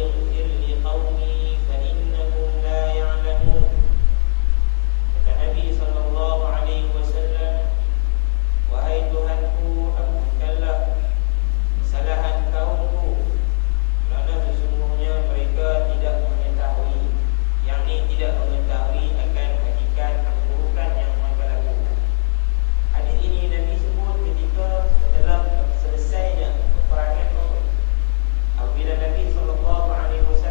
اغفر لقومي فإنهم لا يعلمون. Kata Nabi sallallahu alaihi wasallam, wahai Tuhanku, ampunkanlah kesalahan kaumku, kerana sesungguhnya mereka tidak mengetahui, yakni tidak mengetahui akan hakikat keburukan yang mereka lakukan. Hadis ini Nabi sebut ketika setelah selesainya peperangan Uhud. Apabila Nabi sallallahu alaihi wasallam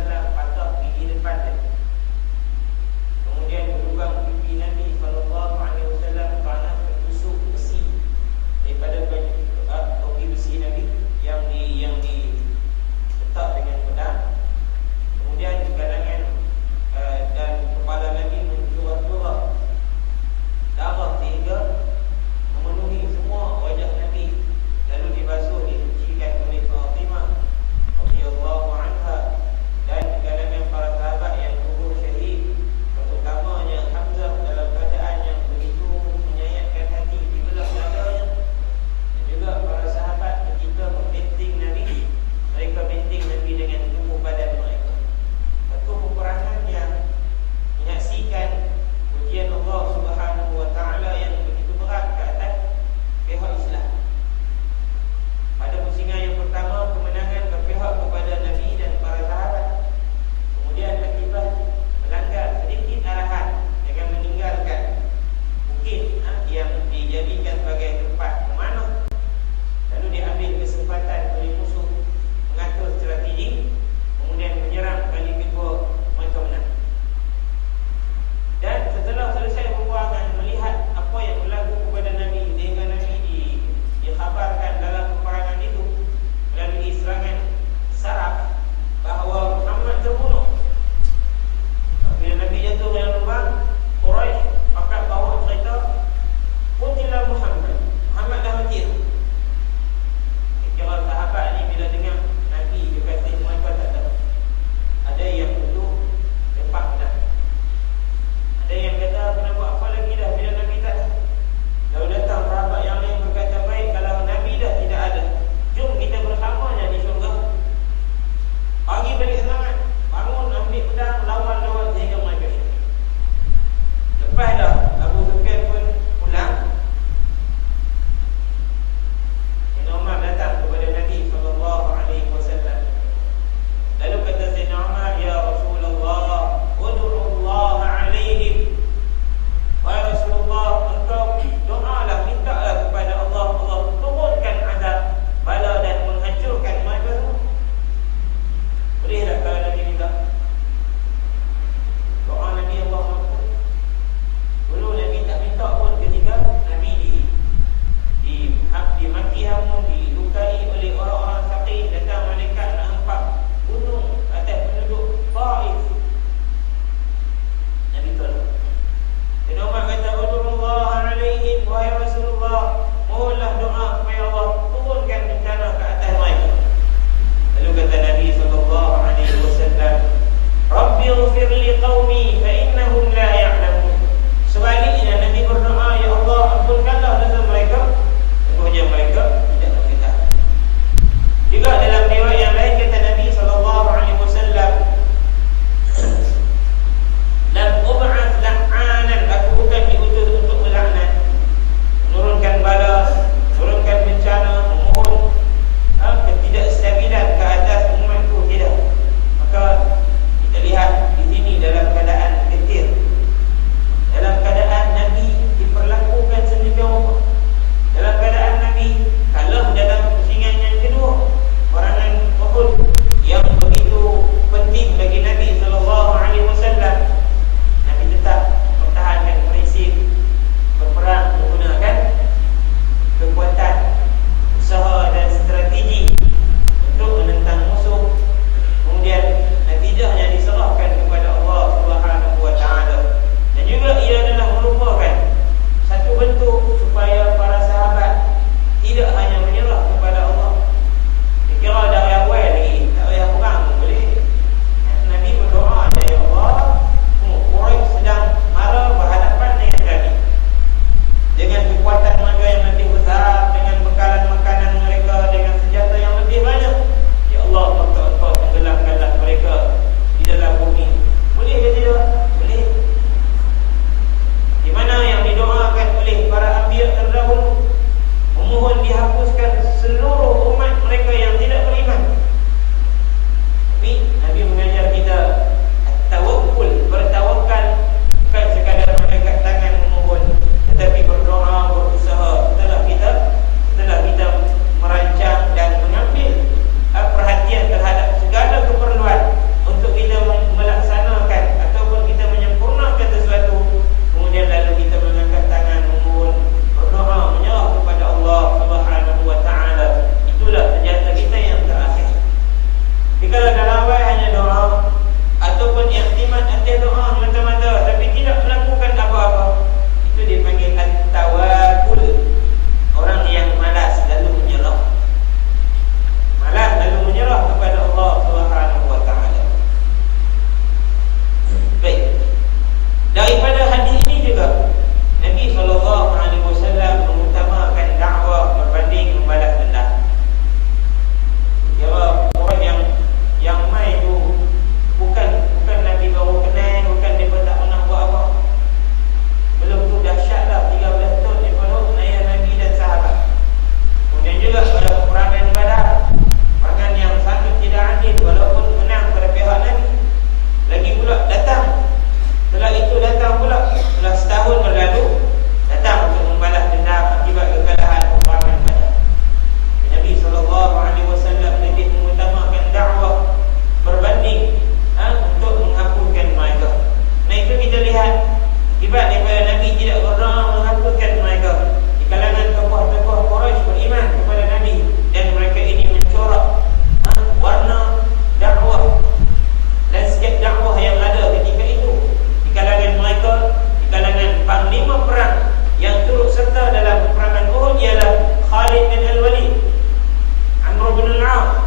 tahun berlalu, datang untuk membalas dendam akibat kekalahan peperangan Badar. Nabi SAW lebih mengutamakan dakwah berbanding untuk menghapuskan mereka. Nah, itu kita lihat akibat daripada Nabi tidak berdoa menghapuskan mereka. Di kalangan tokoh-tokoh Quraisy beriman kepada Nabi, dan mereka ini mencorak warna dakwah, landscape dakwah yang ada ketika itu. Di kalangan mereka, di kalangan panglima perang yang turut serta dalam peperangan Uhud ialah Khalid bin Al-Walid, Amr bin Al-As,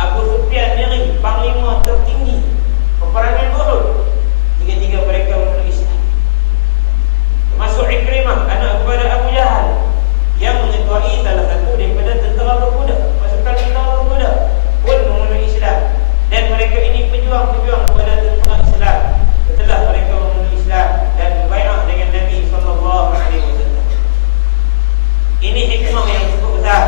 Abu Sufyan ni panglima tertinggi peperangan Uhud. Tiga-tiga mereka memeluk Islam. Termasuk Ikrimah, anak kepada Abu Jahal, yang mengetuai salah satu daripada tentera berkuda, pasukan tentera berkuda, pun memeluk Islam. Dan mereka ini pejuang-pejuang kepada tentera Islam setelah mereka memeluk Islam dan berbaiat dengan Nabi SAW. Ini hikmah yang cukup besar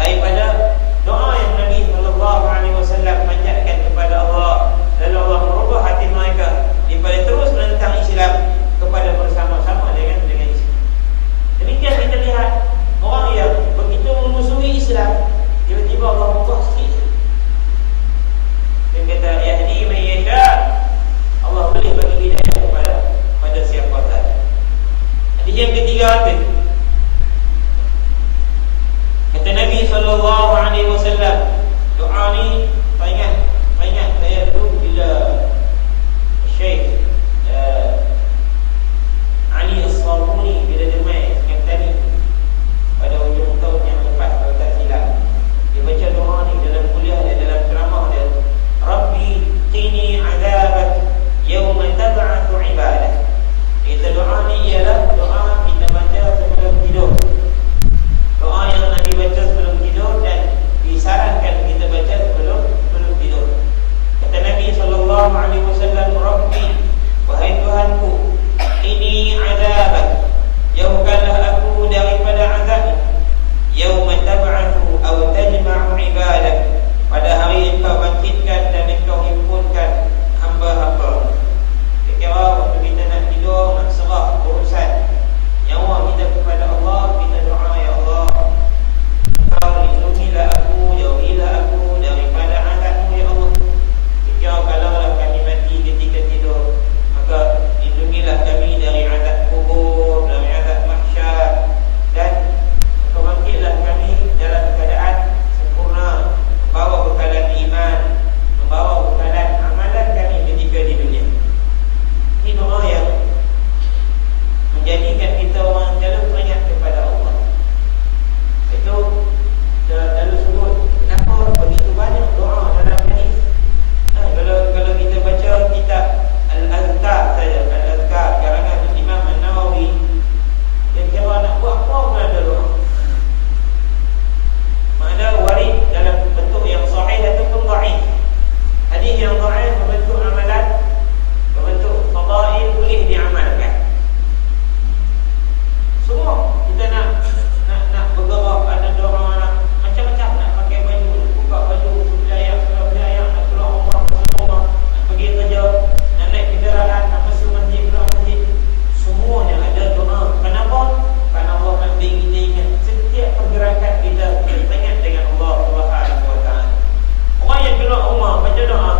daripada doa yang Nabi SAW panjatkan kepada Allah. Lalu Allah merubah hati mereka daripada terus menentang Islam kepada bersama-sama dengan Islam. Demikian kita lihat orang yang begitu memusuhi Islam, tiba-tiba Allah merubah sikit. Dia kata, yahdi man yasha, Allah boleh bagi hidayah kepada siapa sahaja. Hadis yang ketiga, kata Nabi SAW, doa ni ingat saya dulu bila Syekh Ali As-Sabuni bila dia main yang tadi pada hujung tahun yang lepas, kalau tak silap, dia baca doa ni dalam kuliah dia, dalam ceramah dia, Rabbi qini azabak yawma tab'atu ibadah. Kita doa ni ialah doa kita baca sebelum tidur, doa yang Nabi baca sebelum tidur dan disarankan kita baca sebelum tidur. Kata Nabi SAW, Rabbi, wahai Tuhanku, ini azabak, jauhkanlah aku daripada azab, yauma tab'atu aw tajma'u ibadak, pada hari engkau bangkitkan dan engkau himpunkan hamba-hamba. Kira waktu kita nak tidur, nak serah urusan nyawa kita kepada Allah, kita doa, ya Allah, Engkau lindungilah aku, jauhilah aku daripada azab-Mu, ya Allah. Jika kalaulah kami mati ketika tidur, maka lindungilah kami dari azab kubur, dari azab mahsyar, dan Engkau bangkitlah kami dalam keadaan sempurna, membawa bekalan iman, membawa bekalan amalan kami ketika di dunia. Ini doa yang menjadikan kita orang selalu teringat kepada Allah. Itu lalu sebut kenapa begitu banyak doa dalam hadis. Kalau kita baca kitab Al-Azkar saja, Al-Azkar karangan Imam An-Nawawi, dia kira nak buat apa pun ada doa. Ada warid dalam bentuk yang sahih ataupun dhaif. Hadis yang dhaif berbentuk amalan, berbentuk fadail, boleh diamalkan. Semua kita nak bergerak, ada doa, nak macam-macam, nak pakai baju, nak buka baju sebelah nak keluar rumah, nak pergi kerja, nak naik kenderaan, nak masuk masjid, keluar masjid, semuanya ada doa. Kenapa? Kerana Allah nak beri kita ingat setiap pergerakan kita ingat dengan Allah SWT. Orang yang keluar rumah baca doa,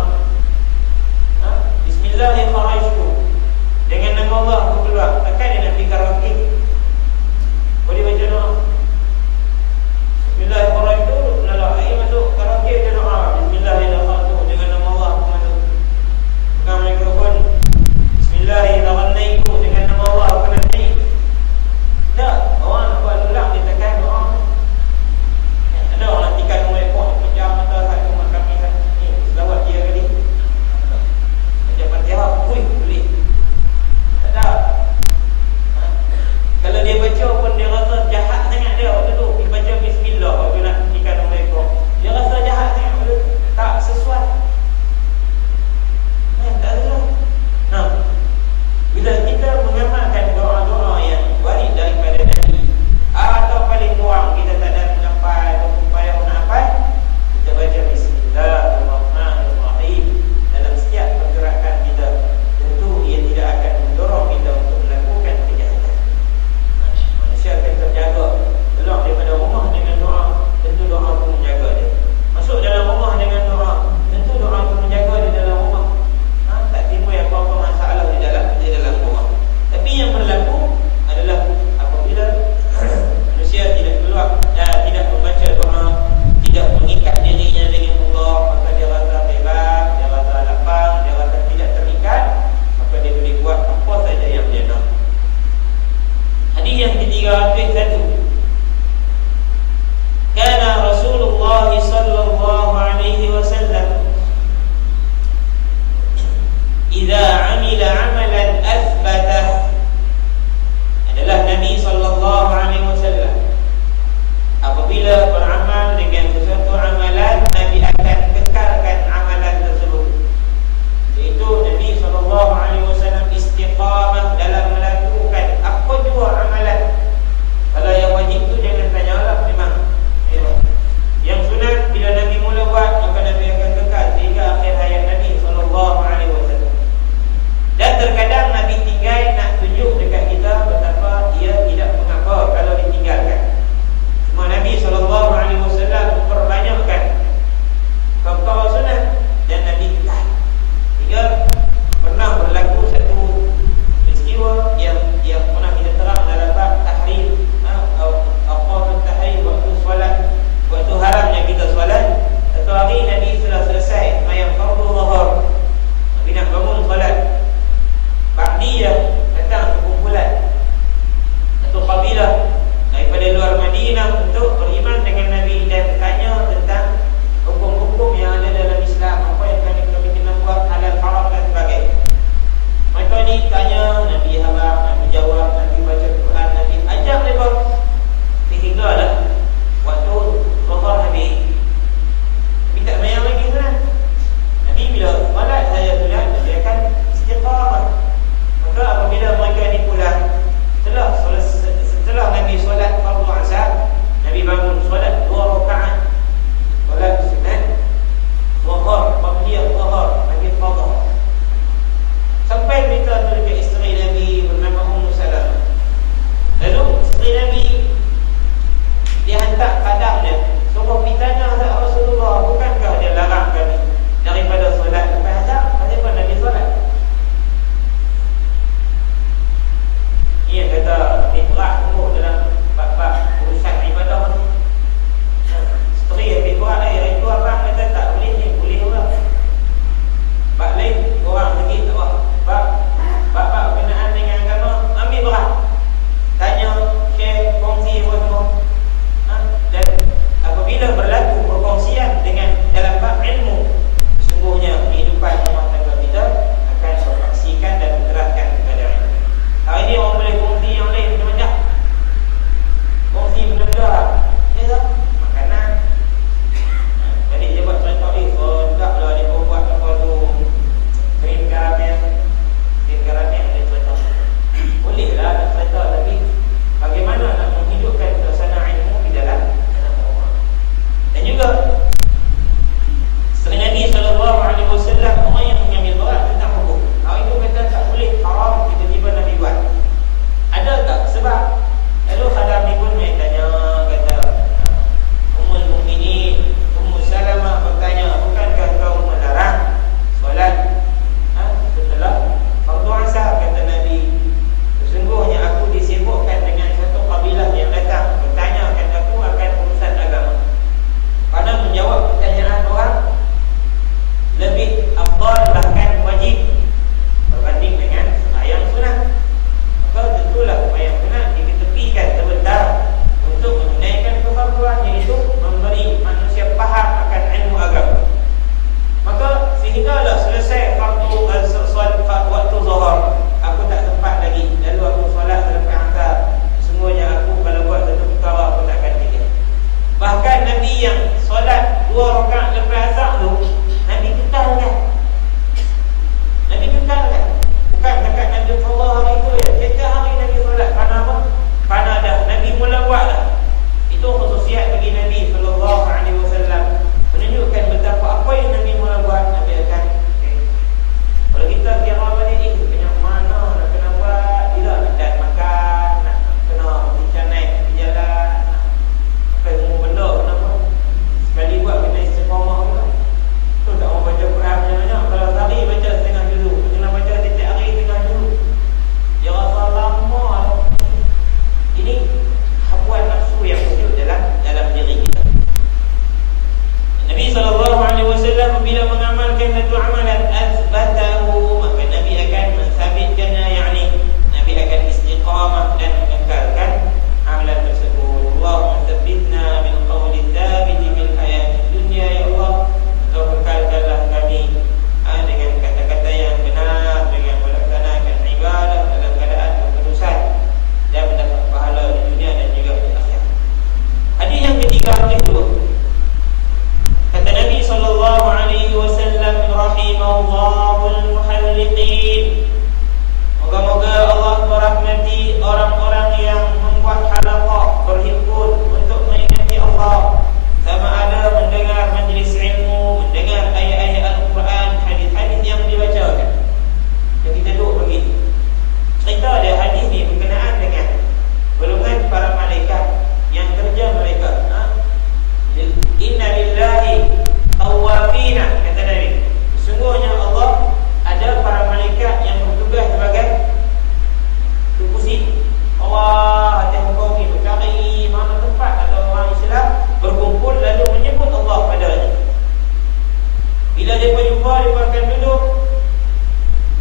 keluar, mereka akan duduk.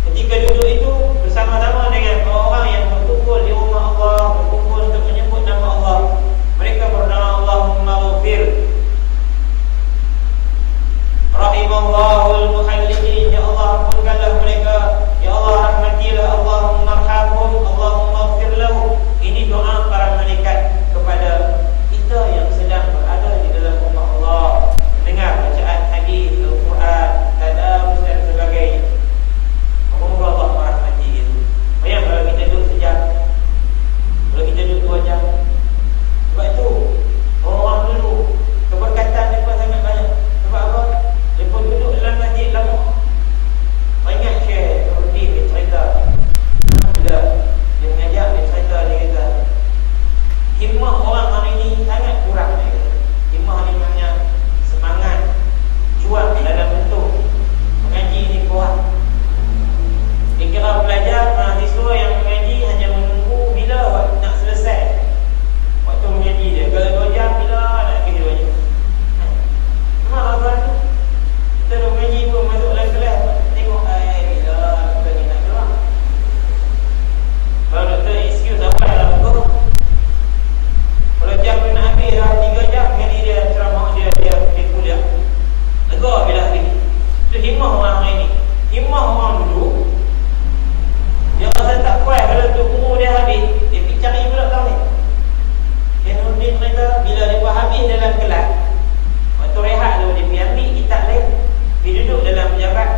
Ketika duduk itu bersama-sama dengan orang-orang yang berkumpul di rumah Allah, berkumpul untuk menyebut nama Allah. Mereka berdoa, Allahumma ghafir rahimallahul muhallimin, ya Allah ampunkanlah mereka, ya Allah rahmatilah, Allahumma arhamhum, Allahumma ghafir lahum. Ini doa para malaikat kepada kita yang sedang berada di dalam rumah Allah, mendengar bacaan hadis, Al-Quran, tadarus dan sebagainya. Semoga Allah merahmati itu. Bayang kalau kita duduk sejam, kalau kita duduk 2 jam. Sebab itu orang-orang dulu keberkatan mereka sangat banyak. Sebab apa? Mereka duduk dalam masjid lama. Banyak Syekh Nuruddin dia cerita, bila dia mengajar, dia cerita, dia kata himmah orang hari ini sangat kurang. Dia kata himmah ni maknanya semangat juang dalam bentuk mengaji ni kurang. Dia kira pelajar, mahasiswa yang mengaji hanya menunggu bila waktu nak selesai waktu mengaji dia. Kalau 2 jam, bila nak pergi 2 jam. Memang apa tu? Kita dah mengaji pun masuk dalam kelas, tengok bila kita ni nak keluar. Kalau doktor excuse apa dalam buku, kalau jam dia nak habis dah 3 jam, kali dia ceramah, dia kuliah, lega bila habis. Itu himmah orang ini. Himmah orang dulu, dia rasa tak kuat kalau tu umur dia habis, dia pergi cari pula tahun ni. Dia Nuruddin cerita, bila dia habis dalam kelas, waktu rehat tu dia pergi ambil kitab lain, dia duduk dalam pejabat,